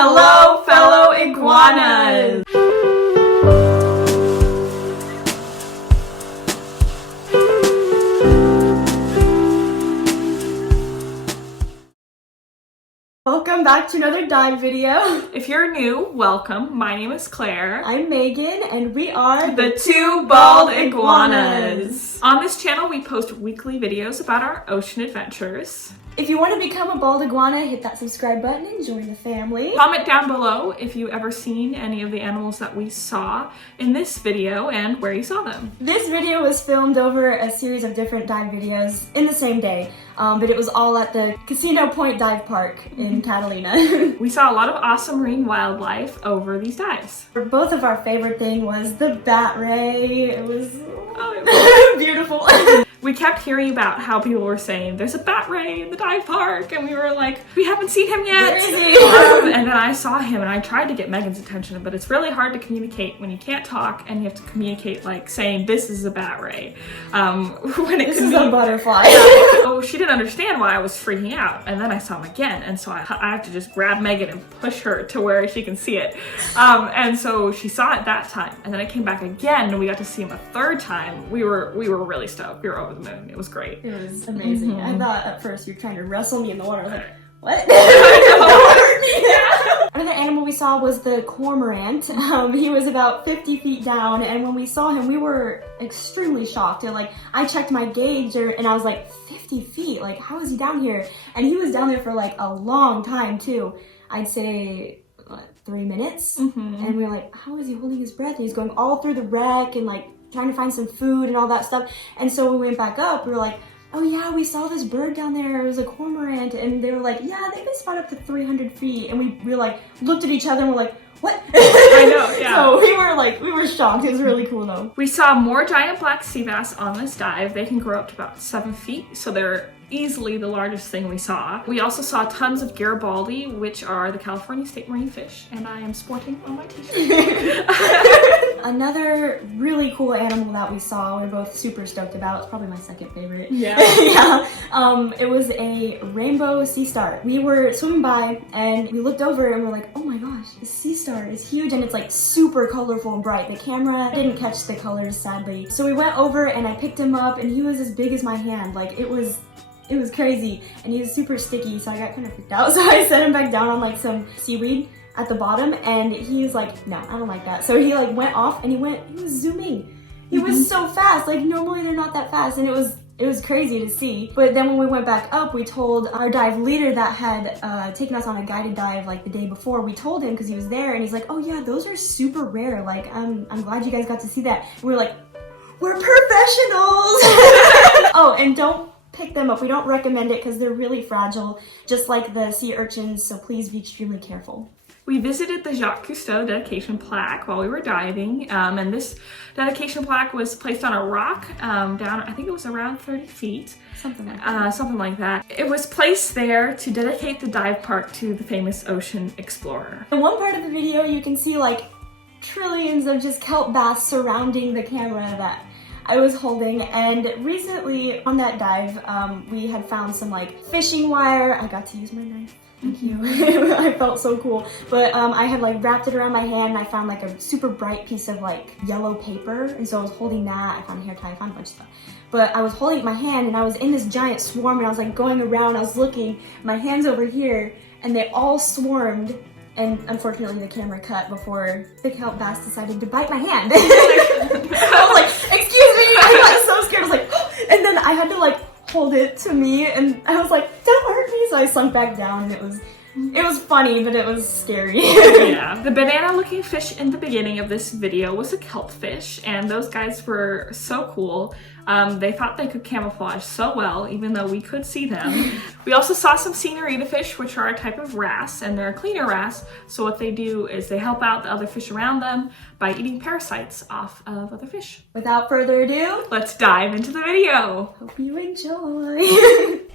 Hello, fellow iguanas! Welcome back to another dive video. If you're new, welcome. My name is Claire. I'm Megan, and we are the two bald iguanas. On this channel, we post weekly videos about our ocean adventures. If you want to become a bald iguana, hit that subscribe button and join the family. Comment down below if you've ever seen any of the animals that we saw in this video and where you saw them. This video was filmed over a series of different dive videos in the same day, but it was all at the Casino Point Dive Park in Catalina. We saw a lot of awesome marine wildlife over these dives. Both of our favorite thing was the bat ray. It was beautiful. We kept hearing about how people were saying, there's a bat ray in the dive park, and we were like, we haven't seen him yet. Where is he? And then I saw him, and I tried to get Megan's attention, but it's really hard to communicate when you can't talk, and you have to communicate like saying, this is a bat ray. This is a butterfly. So she didn't understand why I was freaking out, and then I saw him again, and so I have to just grab Megan and push her to where she can see it. And so she saw it that time, and then I came back again, and we got to see him a third time. We were really stoked. We were over the moon. It was great. It was amazing. I thought at first you were trying to wrestle me in the water. I was like, what? Another animal we saw was the Cormorant. He was about 50 feet down, and when we saw him, we were extremely shocked. And like, I checked my gauge, and I was like, 50 feet? Like, how is he down here? And he was down there for like a long time too. I'd say 3 minutes. And we were like, how is he holding his breath? And he's going all through the wreck and like trying to find some food and all that stuff. And so when we went back up, we were like, oh yeah, we saw this bird down there. It was a cormorant. And they were like, yeah, they've been spotted up to 300 feet. And we like looked at each other and we're like, what? I know, yeah. So we were shocked. It was really cool though. We saw more giant black sea bass on this dive. They can grow up to about 7 feet, so they're easily the largest thing we saw. We also saw tons of Garibaldi, which are the California state marine fish, and I am sporting on my t-shirt. Another really cool animal that we saw, we're both super stoked about. It's probably my second favorite. Yeah. Yeah. It was a rainbow sea star. We were swimming by and we looked over and we're like, oh my gosh, this sea star is huge and it's like super colorful and bright. The camera didn't catch the colors, sadly. So we went over and I picked him up and he was as big as my hand. Like it was crazy, and he was super sticky, so I got kind of freaked out. So I set him back down on like some seaweed at the bottom, and he was like, no, I don't like that. So he like went off and he was zooming. He was so fast. Like normally they're not that fast, and it was crazy to see. But then when we went back up, we told our dive leader that had taken us on a guided dive like the day before. We told him because he was there, and he's like, oh yeah, those are super rare. Like I'm glad you guys got to see that. And we were like, we're professionals. Oh, and don't pick them up. We don't recommend it because they're really fragile, just like the sea urchins, so please be extremely careful. We visited the Jacques Cousteau dedication plaque while we were diving, and this dedication plaque was placed on a rock down, I think it was around 30 feet. Something like that. It was placed there to dedicate the dive park to the famous ocean explorer. In one part of the video, you can see like trillions of just kelp bass surrounding the camera that I was holding, and recently on that dive, we had found some like fishing wire. I got to use my knife. Thank you. I felt so cool. But I had like wrapped it around my hand and I found like a super bright piece of like yellow paper, and so I was holding that. I found a hair tie, I found a bunch of stuff. But I was holding my hand and I was in this giant swarm and I was like going around, I was looking, my hand's over here, and they all swarmed. And unfortunately, the camera cut before the kelp bass decided to bite my hand. I was like, excuse me, I got so scared. I was like, oh. And then I had to like hold it to me, and I was like, don't hurt me. So I sunk back down, and it was funny, but it was scary. Yeah. The banana-looking fish in the beginning of this video was a kelp fish, and those guys were so cool. They thought they could camouflage so well, even though we could see them. We also saw some Señorita fish, which are a type of wrasse, and they're a cleaner wrasse. So what they do is they help out the other fish around them by eating parasites off of other fish. Without further ado, let's dive into the video. Hope you enjoy.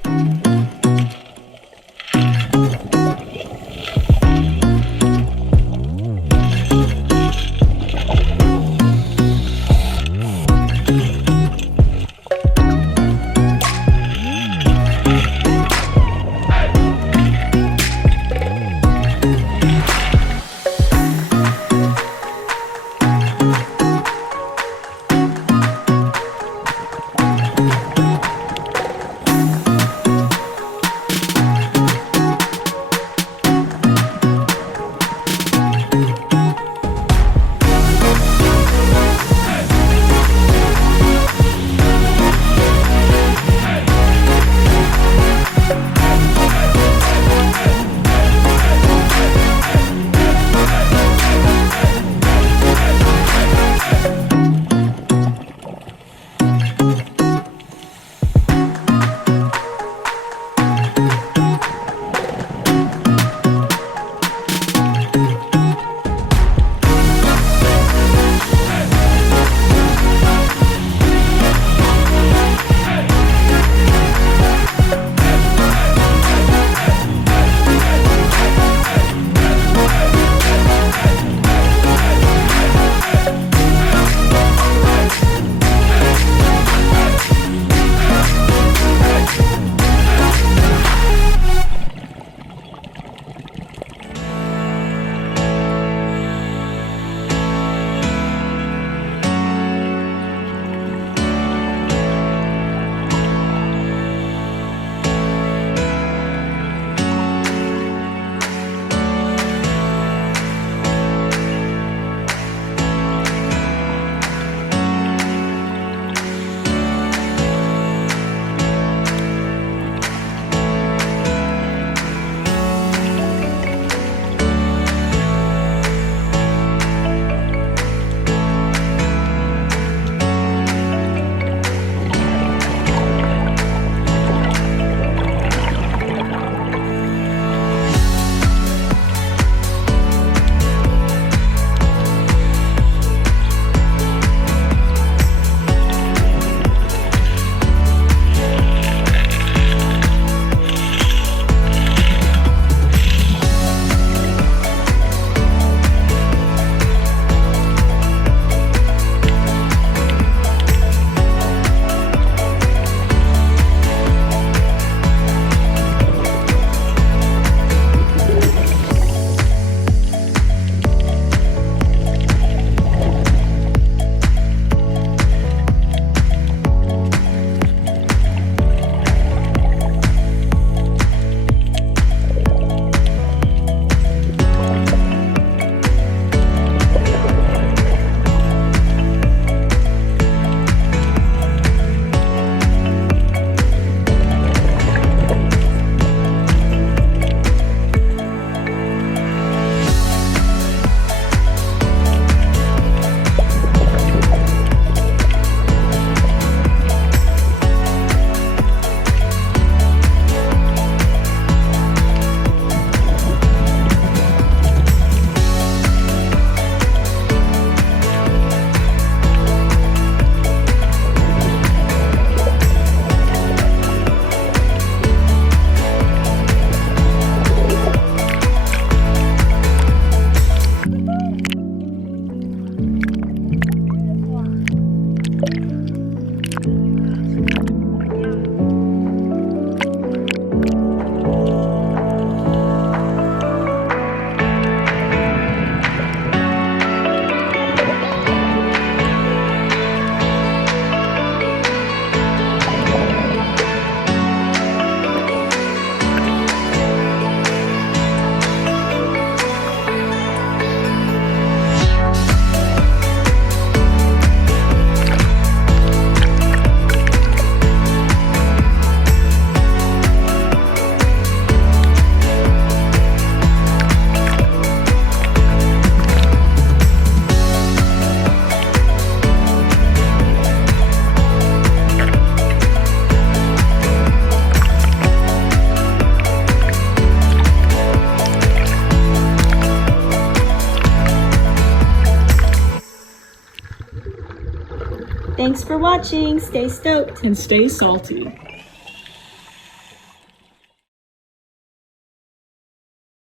Thanks for watching. Stay stoked. And stay salty.